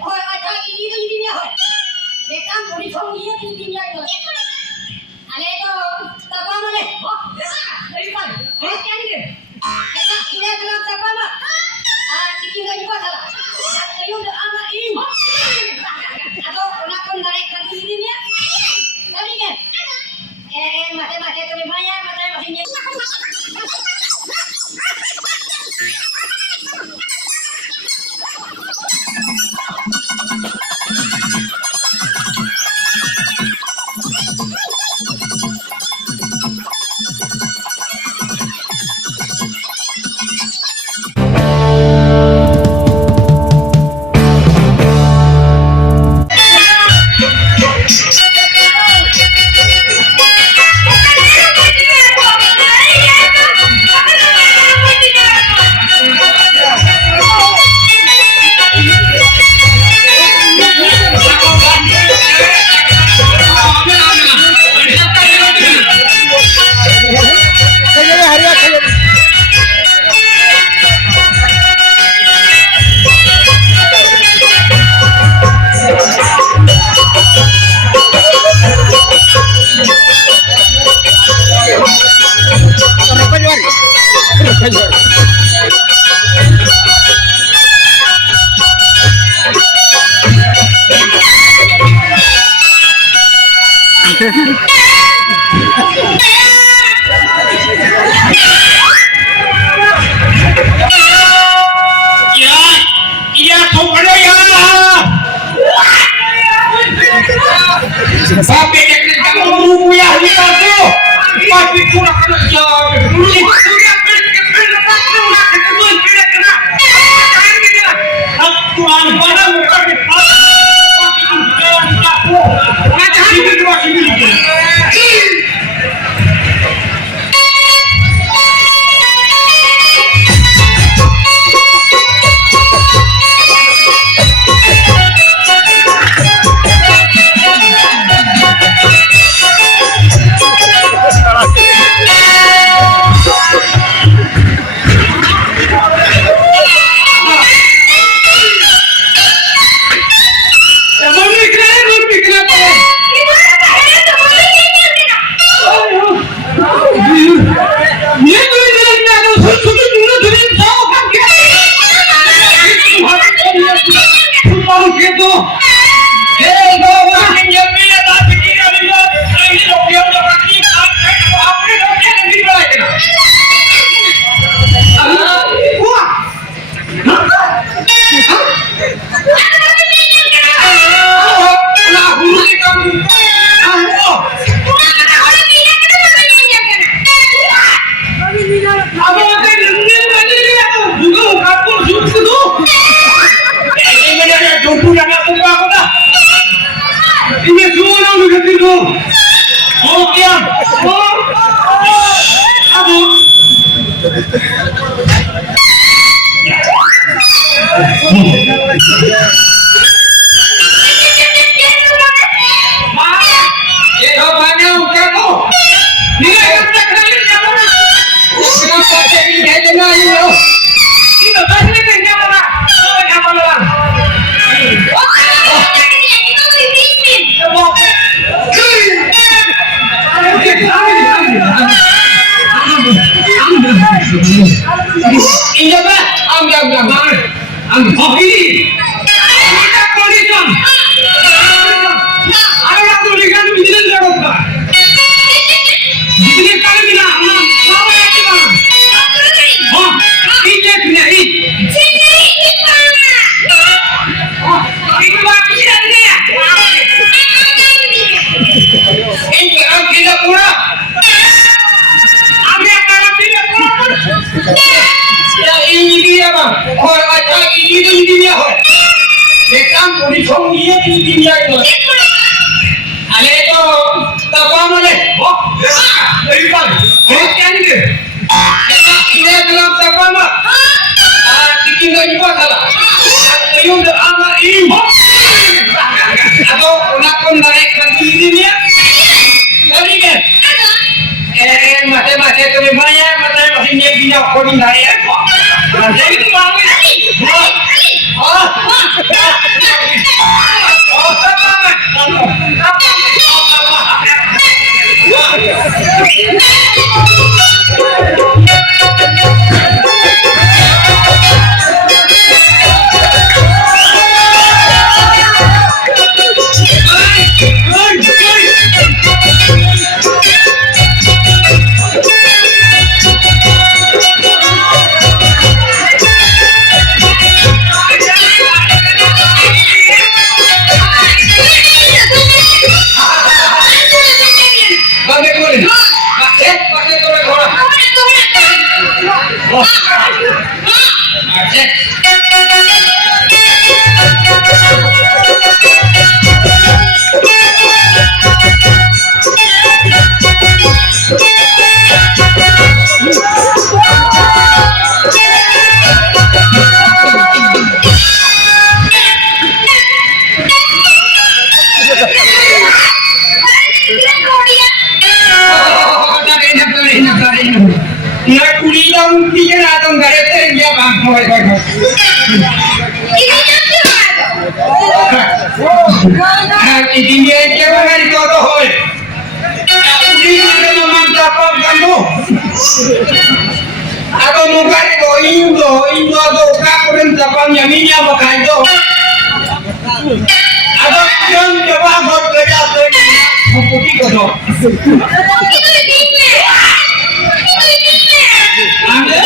Hồi ở đây đi rồi. Để cam của đi không đi rồi. Anh ấy có tập ba mà này. Đây con. Hết cái đi. Ini dalam tập ba mà. Bikin lagi buat salah. Ayo udah ama im. Atau kenapa naik kaki ini ya? Tadi kan? Mati tu memangnya mati masih nyet. Sampai dia kena tunggu ya kita tu. Pasti kurang kena jawab. Ini sudah kena. Tuan pada muka kita. Macam ini dua sini. Ini aja kan jodoh hoy. Ini ada meminta kamu. Ako nunca ko indo do ka ko rin sa pamilya makayo. Ako yung jawab ko kaya sa puti ko do. Ande?